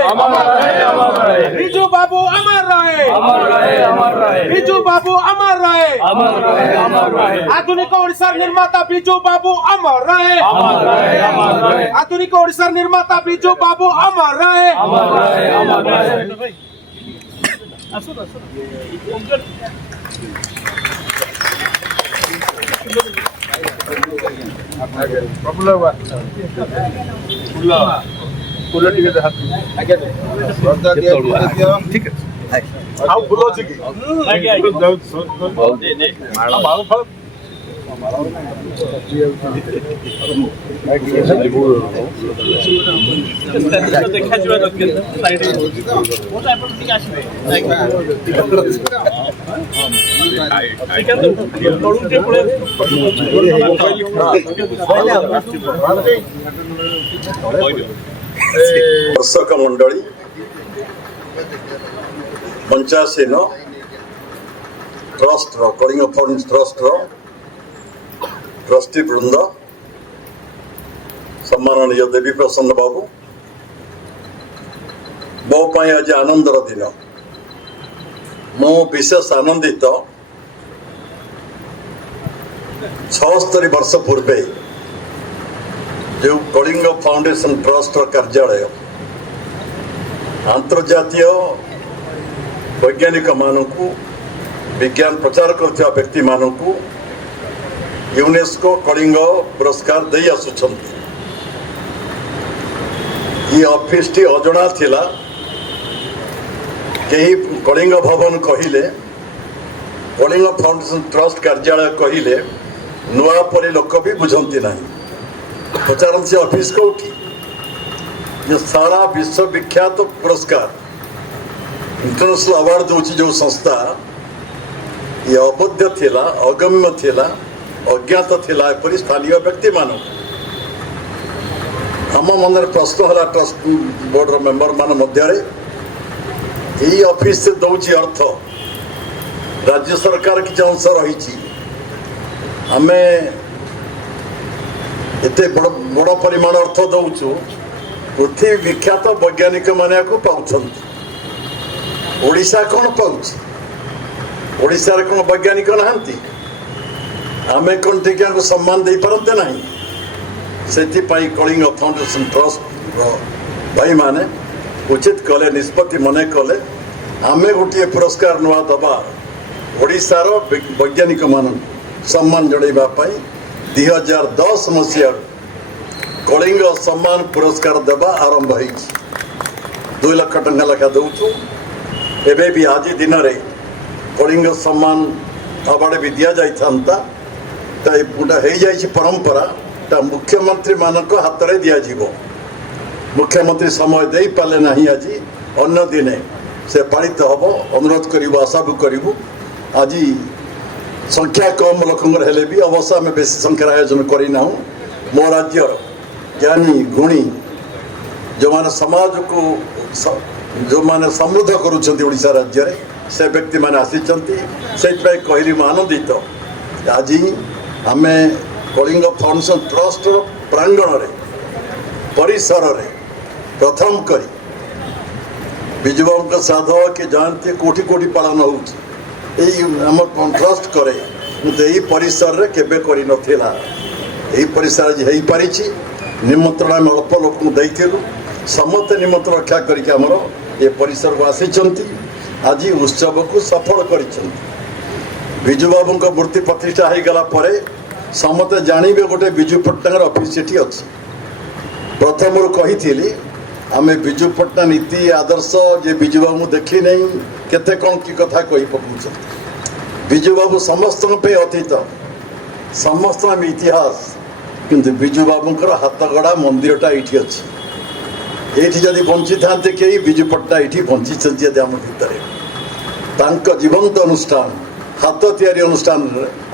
बिजू बाबू अमर रहे बिजू बाबू अमर रहे आधुनिक ओडिशा निर्माता बिजू बाबू अमर रहे आधुनिक ओडिशा निर्माता बिजू बाबू अमर रहे ठीक है दर्शक मंडली panchayat trust Kalinga fund trust trustee वृंद सम्माननीय देवी प्रसन्न बाबू मो आज आनंदर दिन मु विशेष आनंदित 76 वर्ष पूर्वे जो कलिंग फाउंडेशन ट्रस्ट कार्यालय अंतर्जातीय वैज्ञानिक मानक विज्ञान प्रचार करथिबा व्यक्ति मानक यूनेस्को कलिंग पुरस्कार दे आसुछंती। ये ऑफिस टी अजଣା थिला कहीं कलिंग भवन कहिले कलिंग फाउंडेशन ट्रस्ट कार्यालय कहिले नुआ परी लोक भी बुझंती नहीं पचारन से ऑफिस कोठी ये सारा विश्वविख्यात पुरस्कार इंटरनेशनल अवार्ड दूची जो संस्था ये अबद्ध थिला अगम्य थिला अज्ञात थिला एपरी स्थानीय व्यक्ति मान आम मन प्रश्न है ट्रस्ट बोर्ड मेंबर मान मध्य यही ऑफिस से दौची अर्थ राज्य सरकार किसी अंश रही आम एते बड़ परिमाण अर्थ दौचु पृथ्वी विख्यात वैज्ञानिक माने को पाउछंती ओडिशा कौन पाउछ ओडिशा रे कौन वैज्ञानिक नहांती आमे कौन टिका को सम्मान दे परंते नहीं सेति पाई कलिंग फाउंडेशन ट्रस्ट भाई माने उचित कले निष्पत्ति मने कले आमे गोटे पुरस्कार नुआ दबा ओडिशा रो वैज्ञानिक मान सम्मान जणैबा पाई 2010 मसीहा कलिंग सम्मान पुरस्कार देवा आरंभ हो 2 लाख टंका लेखा दौचु एवं भी आज दिन में कलिंग सम्मान अवार्ड भी दि जाता तो ये परंपरा ता मुख्यमंत्री मानक हाथ में दिज्व मुख्यमंत्री समय दे पारे ना आज अन्य दिने से पालित हम अनुरोध करूँ आशा भी करूँ आज संख्या कम लोकंर हेले भी अवश्य आम बेसी संख्यार आयोजन करना मो राज्य ज्ञानी गुणी जो माने समाज को जो माने समृद्ध करुँचा राज्य रे से व्यक्ति माने आसीचंती से कहली मैं आनंदित आज आम कलिंग फाउंडेशन ट्रस्ट प्रांगण रे परिसर रे प्रथम करी विजुबाबू साध के जानते कोटी कोटी पालन हो ट्रस्ट करे यही परिसर रे केबे करी नथिला यही परिसर आज हो पारी निमंत्रण आम अल्प लोक देलु समस्त निमंत्रण रक्षा करके आमर ये परिसर को आसी आज उत्सव को सफल कर विजुबाबू मूर्ति प्रतिष्ठा हो गला परे समस्ते जानवे गोटे विजु पट्टनायक ऑफिस सेठी अच्छी प्रथम कही आम विजु पट्टनायक नीति आदर्श जे विजुबाबू देखी नहीं केते कौन की कथा कही पकाउछ विजुबाबू समस्त पे अतीत समस्त इतिहास किंतु विजुबाबूर हाथ गड़ा मंदिरटा ये अच्छी ये जदि बंची था कई विजु पट्टनायक ये बंची आम भितर जीवंत अनुष्ठान हाथ तैयारी अनुष्ठान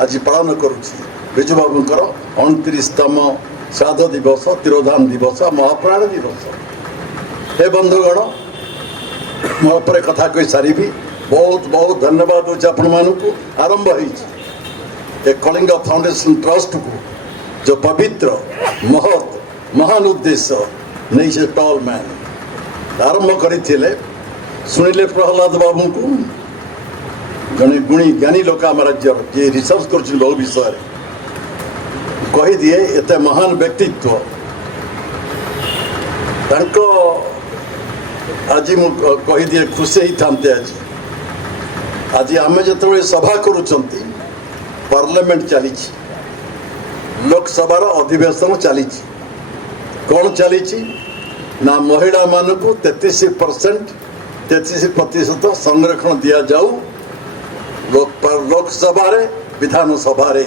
आज पालन करुच्ची विजुबाबूर 29तम श्राद्ध दिवस तिरोधान दिवस महाप्राण दिवस हे बंधुगण मोपर कथा कही सारी बहुत बहुत धन्यवाद हो आपण मानू आरंभ हो कलिंग फाउंडेशन ट्रस्ट को जो पवित्र महत महान उद्देश्य नहीं से टॉल मैन ଆରମ୍ଭ କରିଥିଲେ ଶୁଣିଲେ ପ୍ରହ୍ଲାଦ ବାବୁଙ୍କୁ ଜଣେ ଗୁଣୀ ଜ୍ଞାନୀ ଲୋକ ଆମ ରାଜ୍ୟର ଯିଏ ରିସର୍ଚ୍ଚ କରୁଛନ୍ତି ବହୁ ବିଷୟରେ କହିଦିଏ ଏତେ ମହାନ ବ୍ୟକ୍ତିତ୍ୱ ତାଙ୍କ ଆଜି ମୁଁ କହିଦିଏ ଖୁସି ହେଇଥାନ୍ତେ ଆଜି ଆମେ ଯେତେବେଳେ ସଭା କରୁଛନ୍ତି ପାର୍ଲାମେଣ୍ଟ ଚାଲିଛି ଲୋକସଭାର ଅଧିବେଶନ ଚାଲିଛି କ'ଣ ଚାଲିଛି ନା ମହିଳାମାନଙ୍କୁ 33% ସଂରକ୍ଷଣ ଦିଆଯାଉ ଲୋକସଭାରେ ବିଧାନସଭାରେ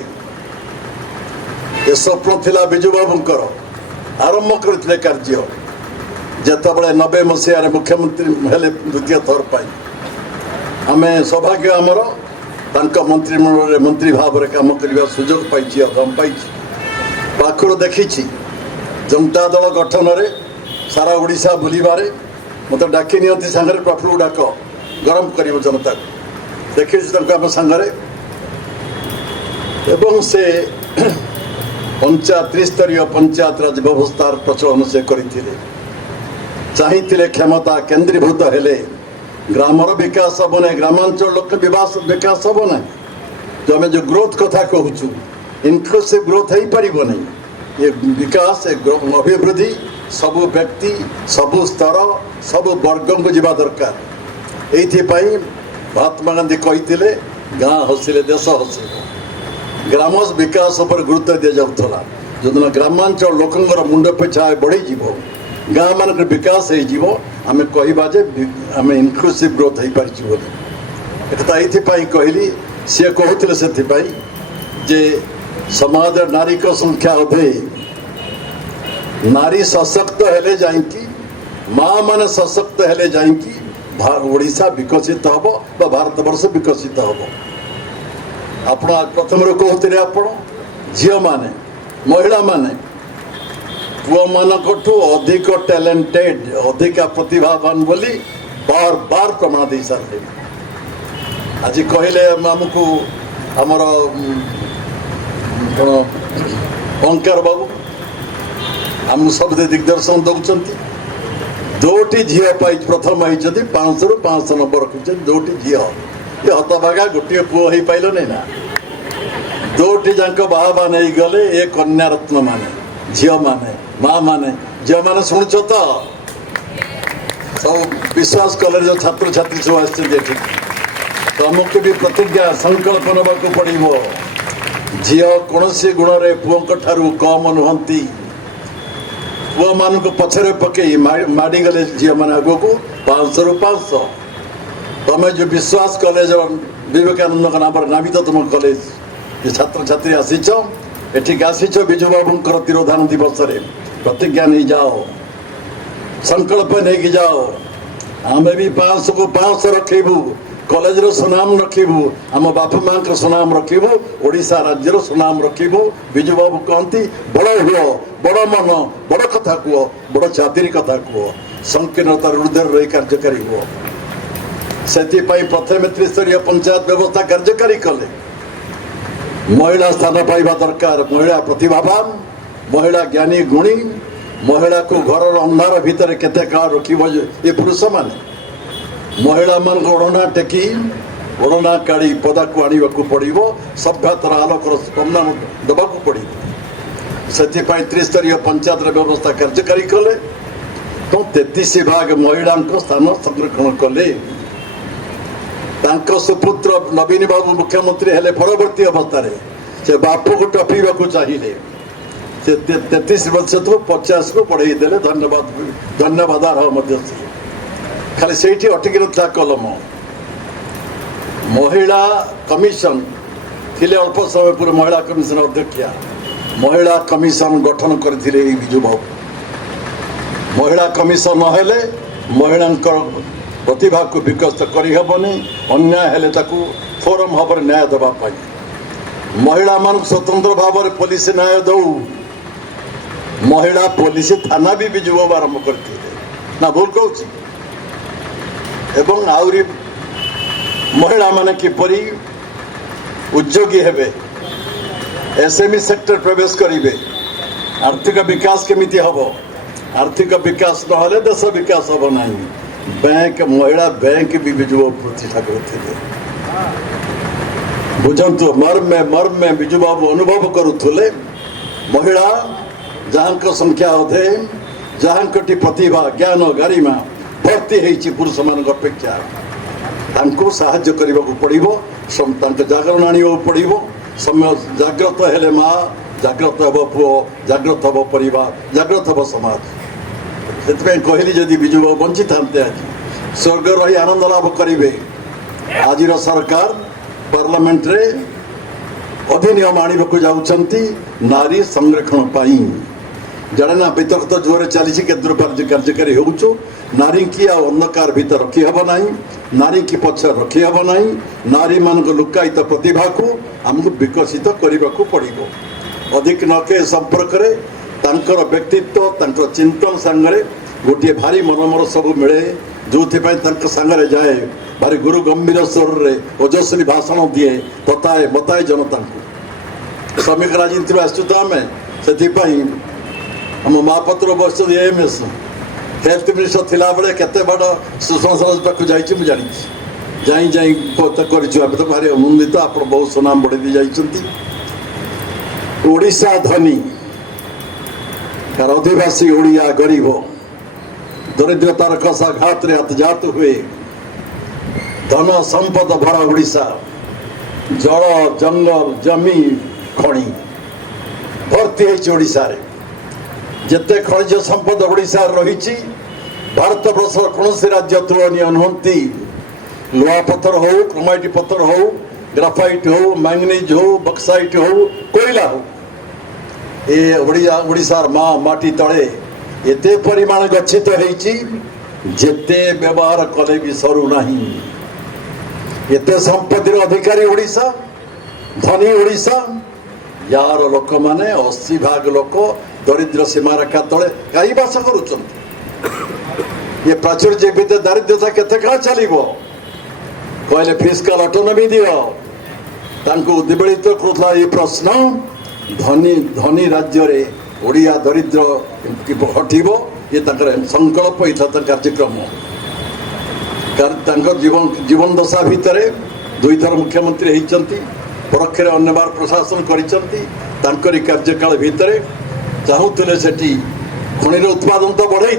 ଏ ସ୍ୱପ୍ନ ଥିଲା ବିଜୁ ବାବୁଙ୍କର ଆରମ୍ଭ କରିଥିଲେ କାର୍ଯ୍ୟ ଯେତେବେଳେ 90 ମସିହାରେ ମୁଖ୍ୟମନ୍ତ୍ରୀ ହେଲେ ଦ୍ୱିତୀୟ ଥର ପାଇଁ ଆମେ ସୌଭାଗ୍ୟ ଆମର ତାଙ୍କ ମନ୍ତ୍ରିମଣ୍ଡଳରେ ମନ୍ତ୍ରୀ ଭାବରେ କାମ କରିବା ସୁଯୋଗ ପାଇଛି ଅଧମ ପାଇଛି ପାଖରୁ ଦେଖିଛି ଜନତା ଦଳ ଗଠନରେ ସାରା ଓଡ଼ିଶା ବୁଲିବାରେ ମୋତେ ଡାକି ନିଅନ୍ତି ସାଙ୍ଗରେ ପ୍ରଫୁଲ୍ଲ ଡାକ ଗରମ କରିବ ଜନତାକୁ ଦେଖିଛୁ ତାଙ୍କୁ ଆମ ସାଙ୍ଗରେ ଏବଂ ସେ ତ୍ରିସ୍ତରୀୟ ପଞ୍ଚାୟତ ରାଜ ବ୍ୟବସ୍ଥାର ପ୍ରଚଳନ ସେ କରିଥିଲେ ଚାହିଁଥିଲେ କ୍ଷମତା କେନ୍ଦ୍ରୀଭୂତ ହେଲେ ଗ୍ରାମର ବିକାଶ ହେବ ନାହିଁ ଗ୍ରାମାଞ୍ଚଳ ଲୋକ ବିକାଶ ହେବ ନାହିଁ ତ ଆମେ ଯେଉଁ ଗ୍ରୋଥ କଥା କହୁଛୁ ଇନକ୍ଲୁସିଭ ଗ୍ରୋଥ ହେଇପାରିବ ନାହିଁ ଏ ବିକାଶ ଏ ଅଭିବୃଦ୍ଧି ସବୁ ବ୍ୟକ୍ତି ସବୁ ସ୍ତର ସବୁ ବର୍ଗଙ୍କୁ ଯିବା ଦରକାର ଏଇଥିପାଇଁ ମହାତ୍ମା ଗାନ୍ଧୀ କହିଥିଲେ ଗାଁ ହସିଲେ ଦେଶ ହସିବ ଗ୍ରାମ ବିକାଶ ଉପରେ ଗୁରୁତ୍ୱ ଦିଆଯାଉଥିଲା ଯେଉଁଦିନ ଗ୍ରାମାଞ୍ଚଳ ଲୋକଙ୍କର ମୁଣ୍ଡ ପିଛା ବଢ଼ିଯିବ ଗାଁ ମାନଙ୍କର ବିକାଶ ହେଇଯିବ ଆମେ କହିବା ଯେ ଆମେ ଇନକ୍ଲୁସିଭ ଗ୍ରୋଥ ହେଇପାରିଛୁ ବୋଲି ଏକଥା ଏଇଥିପାଇଁ କହିଲି ସିଏ କହୁଥିଲେ ସେଥିପାଇଁ ଯେ ସମାଜର ନାରୀଙ୍କ ସଂଖ୍ୟା ଅଧେ ନାରୀ ସଶକ୍ତ ହେଲେ ଯାଇକି ମା ମାନେ ସଶକ୍ତ ହେଲେ ଯାଇକି ଓଡ଼ିଶା ବିକଶିତ ହେବ ବା ଭାରତବର୍ଷ ବିକଶିତ ହେବ ଆପଣ ପ୍ରଥମରୁ କହୁଥିଲେ ଆପଣ ଝିଅମାନେ ମହିଳାମାନେ ପୁଅମାନଙ୍କଠୁ ଅଧିକ ଟ୍ୟାଲେଣ୍ଟେଡ୍ ଅଧିକା ପ୍ରତିଭାବାନ ବୋଲି ବାର ପ୍ରମାଣ ଦେଇସାରିଲେଣି ଆଜି କହିଲେ ଆମକୁ ଆମର କ'ଣ ଓଙ୍କାର ବାବୁ ଆମକୁ ସବୁ ଦିଗଦର୍ଶନ ଦେଉଛନ୍ତି ଯୋଉଠି ଝିଅ ପାଇ ପ୍ରଥମ ହେଇଛନ୍ତି 500ରୁ 500 ନମ୍ବର ରଖିଛନ୍ତି ଯୋଉଠି ଝିଅ ଏ ହତଭାଗା ଗୋଟିଏ ପୁଅ ହେଇପାରିଲନି ନା ଯୋଉଠି ଯାଙ୍କ ବାହାବା ନେଇଗଲେ ଏ କନ୍ୟା ରତ୍ନ ମାନେ ଝିଅମାନେ ମା ମାନେ ଝିଅମାନେ ଶୁଣୁଛ ତ ସବୁ ବିଶ୍ୱାସ କଲେଜ ଛାତ୍ରଛାତ୍ରୀ ସବୁ ଆସିଛନ୍ତି ଏଠି ତମକୁ ବି ପ୍ରତିଜ୍ଞା ସଂକଳ୍ପ ନେବାକୁ ପଡ଼ିବ ଝିଅ କୌଣସି ଗୁଣରେ ପୁଅଙ୍କ ଠାରୁ କମ୍ ନୁହନ୍ତି ପୁଅମାନଙ୍କୁ ପଛରେ ପକେଇ ମାଡ଼ିଗଲେ ଝିଅମାନେ ଆଗକୁ 500ରୁ 500 ତମେ ଯେଉଁ ବିଶ୍ୱାସ କଲେଜ ବିବେକାନନ୍ଦଙ୍କ ନାମରେ ନାମିତ ତୁମ କଲେଜ ଯେ ଛାତ୍ରଛାତ୍ରୀ ଆସିଛ ଏଠିକି ଆସିଛ ବିଜୁ ବାବୁଙ୍କର ତିରୋଧାନ ଦିବସରେ ପ୍ରତିଜ୍ଞା ନେଇଯାଅ ସଂକଳ୍ପ ନେଇକି ଯାଅ ଆମେ ବି 500କୁ 500 ରଖିବୁ କଲେଜର ସୁନାମ ରଖିବୁ ଆମ ବାପା ମାଆଙ୍କର ସୁନାମ ରଖିବୁ ଓଡ଼ିଶା ରାଜ୍ୟର ସୁନାମ ରଖିବୁ ବିଜୁ ବାବୁ କହନ୍ତି ବଡ଼ ହୁଅ ବଡ଼ ମନ ବଡ଼ କଥା କୁହ ବଡ଼ ଛାତିର କଥା କୁହ ସଂକୀର୍ଣ୍ଣତାର ହୃଦୟରେ ରହି କାର୍ଯ୍ୟକାରୀ ହୁଅ ସେଥିପାଇଁ ପ୍ରଥମେ ତ୍ରିସ୍ତରୀୟ ପଞ୍ଚାୟତ ବ୍ୟବସ୍ଥା କାର୍ଯ୍ୟକାରୀ କଲେ ମହିଳା ସ୍ଥାନ ପାଇବା ଦରକାର ମହିଳା ପ୍ରତିଭାବାନ ମହିଳା ଜ୍ଞାନୀ ଗୁଣୀ ମହିଳାକୁ ଘରର ଅନ୍ଧାର ଭିତରେ କେତେ କାଳ ରଖିବ ଏ ପୁରୁଷମାନେ ମହିଳାମାନଙ୍କ ଓଢ଼ଣା ଟେକି ଓଢ଼ଣା କାଢ଼ି ପଦାକୁ ଆଣିବାକୁ ପଡ଼ିବ ସଭ୍ୟତାର ଆଲୋକର ସ୍ପନ୍ଦନ ଦେବାକୁ ପଡ଼ିବ ସେଥିପାଇଁ ତ୍ରିସ୍ତରୀୟ ପଞ୍ଚାୟତର ବ୍ୟବସ୍ଥା କାର୍ଯ୍ୟକାରୀ କଲେ ଏବଂ 33% ମହିଳାଙ୍କ ସ୍ଥାନ ସଂରକ୍ଷଣ କଲେ ତାଙ୍କ ସୁପୁତ୍ର ନବୀନ ବାବୁ ମୁଖ୍ୟମନ୍ତ୍ରୀ ହେଲେ ପରବର୍ତ୍ତୀ ଅବସ୍ଥାରେ ସେ ବାପୁକୁ ଟପିବାକୁ ଚାହିଁଲେ ସେ 33%ରୁ 50କୁ ବଢ଼େଇ ଦେଲେ ଧନ୍ୟବାଦ ଆର୍ହ ମଧ୍ୟ ସିଏ ଖାଲି ସେଇଠି ଅଟକି ନଥିଲା କଲମ ମହିଳା କମିଶନ ଥିଲେ ଅଳ୍ପ ସମୟ ପରେ ମହିଳା କମିଶନ ଅଧ୍ୟକ୍ଷା ମହିଳା କମିଶନ ଗଠନ କରିଥିଲେ ଏଇ ବିଜୁ ବାବୁ ମହିଳା କମିଶନ ନହେଲେ ମହିଳାଙ୍କର ପ୍ରତିଭାକୁ ବିକଶିତ କରିହେବନି ଅନ୍ୟାୟ ହେଲେ ତାକୁ ଫୋରମ ଭାବରେ ନ୍ୟାୟ ଦେବା ପାଇଁ ମହିଳାମାନଙ୍କୁ ସ୍ୱତନ୍ତ୍ର ଭାବରେ ପୋଲିସ ନ୍ୟାୟ ଦେଉ ମହିଳା ପୋଲିସ ଥାନା ବି ବିଜୁ ବାବୁ ଆରମ୍ଭ କରିଥିଲେ ନା ଭୁଲ କହୁଛି ଏବଂ ଆହୁରି ମହିଳାମାନେ କିପରି ଉଦ୍ୟୋଗୀ ହେବେ ଏସ୍ଏମ୍ଇ ସେକ୍ଟର ପ୍ରବେଶ କରିବେ ଆର୍ଥିକ ବିକାଶ କେମିତି ହେବ आर्थिक विकास नहले देश विकास हम ना बैंक महिला बैंक भी विजु बाबू प्रतिष्ठा करते बुझंतु मर्मे मर्मे विजु बाबू अनुभव करुले महिला जहाँ संख्या अधे जहाँ प्रतिभा ज्ञान गारिमा भर्ती होती पुरुष मान अपेक्षा तांको साहाय्य करने को पड़ो जागरण आने पड़ो समय जाग्रत हेले माँ जाग्रत हम पुओ जाग्रत हम परिवार जाग्रत हम समाज से कहली जदि विजु बाबू बंची था आज स्वर्ग रही आनंद लाभ करेंगे आज सरकार पार्लियामेंट रे अधिनियम आने को जाऊँगी नारी संरक्षण पाई जड़े ना वितर्क जोर चली केन्द्र कार्यकारी हो नारी की अंधकार भीतर रखी हम ना नारी की पक्ष रखी हम ना नारी मान लुकायित प्रतिभा को आमको विकसित करने को पड़ो अधिक नके संपर्क में तांकर व्यक्तित्व तांकर चिंतन सांगे गोटे भारी मनोमर सब मिले जो सांगे जाए भारी गुरु गंभीर स्वर में ओजस्वी भाषण दिए तताए बताए जनता को श्रमिक राजनीति आसु तो आम से आम महापात्र बस एएमएस हेल्थ मिनिस्टर थिला बेले केते बड़ सुषमा स्वराज पाखु जाइछि मु जानि जाई जाई करिछु अब तो भारी आनंदित आप बहुत सुनाम बढ़ी जाइछंती ओडिशा धनी कार अधिवासी ओडिया गरीब दरिद्रतार कषा घात रे आतजात हुए धन संपद भरा ओडिशा जल जंगल जमी खଣି भर्ती है ओडिशा रे जिते खनिज संपद ओडिशा रही भारत वर्ष कौन राज्य तुलनीय नुहति लुहा पत्थर हो क्रोमाइट पत्थर हो ग्राफाइट हो मैंगनीज हो बक्साइट हो कोयला हो ओडिशार माँ माटी तले एते परिमाण गच्छित होती जेते व्यवहार कले भी सरू नहीं एते संपत्तिर अधिकारी ओडिशा धनी ओडिशा यार लोक माने 80% लोक दरिद्र सीमारेखा तले कहीं बास कर ये प्राचुर्य भितर दारिद्र्यता केते काल चलो कहले फिस्काल ऑटोनॉमी दियो उद्वेलित करुला ये प्रश्न धनी धनी राज्य रे ओडिया दरिद्र हटिबो ये संकल्प होता कार्यक्रम जीवन दशा भितर दुई थर मुख्यमंत्री होती परोक्ष अन्य बार प्रशासन करी कार्यकाल भितर चाहूले से खनिर उत्पादन तो बढ़ई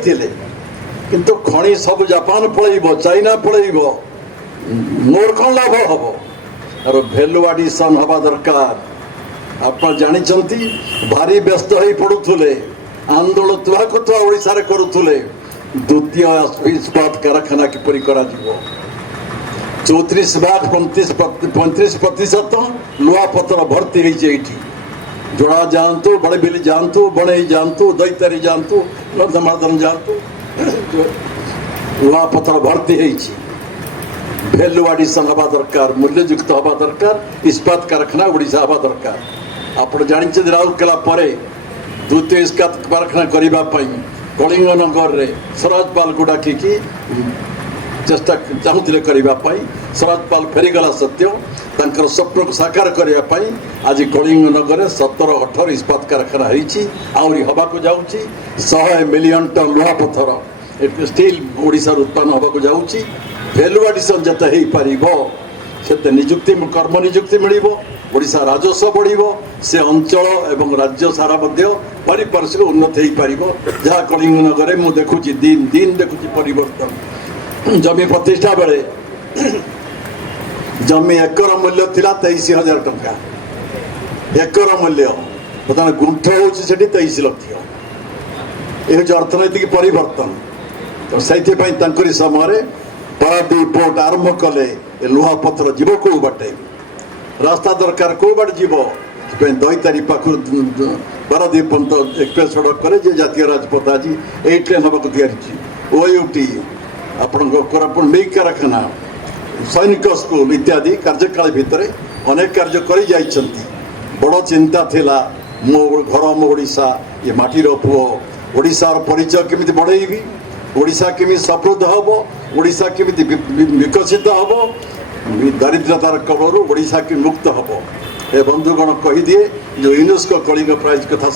किंतु खनि सब जापान पलैब चाइना पलैब मोर कौन लाभ हम और भैल्यू एडिशन हवा दरकार आप जानते भारी व्यस्त हो पड़ुले आंदोलन तुआ कथुआ ओडिशा रे करुले द्वितीय इस्पात कारखाना किपरि करा जीवो 34% लुहा पत्थर भर्ती होती जोड़ा जातु बड़ेबिली जातु बणई जातु दैतारी जातु नर्दमार्दन जातु लुहा पत्थर भर्ती होती भैल्यू एडिशन हवा दरकार मूल्ययुक्त हवा दरकार इस्पात कारखाना ओडिशा हवा दरकार आप जानते राउरकेला पर द्वितीय इस्पात कारखाना करने कलिंग नगर में स्वराज पाल को डाकिकी चेष्टा चाहूले करने स्वराजपाल फेरीगला सत्य तर स्वप्न को साकार करने आज कलिंग नगर 17-18 इस्पात कारखाना आहरी हवा को जाऊँगी 100 मिलियन टन लुहा पत्थर स्टील ओडिशा उत्पादन हवा को जाऊँगी भैल्यू एडिशन जिते हो पार से निजुक्ति कर्म निजुक्ति मिल ओडिशा राजस्व बढ़ो से अंचल एवं राज्य सारा पारिपार्श्विक उन्नति हो पार जहाँ कलिंग नगर में देखुची दिन दिन देखुची परिवर्तन जमी प्रतिष्ठा बेले जमी एकर मूल्य थिला 23,000 टंका एकर मूल्य बर्तमान गुंठ होची 23 लक्ष ये अर्थनैतिक परिवर्तन तो से समय पारादीप पोर्ट आरंभ कले लुहा पत्थर जीव कौ बाटे रास्ता दरकार कौ बाट जीव दैतारी पाखु पारादीप एक्सप्रेस सड़क करे जे जातीय राजपथ आज ये ट्रेन हवा को ओयूटी आपण कोरापुट मिल्क कारखाना सैनिक स्कूल इत्यादि कार्यकाल भितर अनेक कार्य कर बड़ चिंता थिला मो घर मो ओडिशा ये माटीर पुओ ओडिशार परिचय केमिति बढ़ेबी ओडिशा केमिति समृद्ध हम ओडिशा केमिति विकसित हम दारिद्र्यतार कबलरू ओडिशा के मुक्त हम ए बंधुगण कही दिए जो यूनेस्को कलिंग प्राइज कथा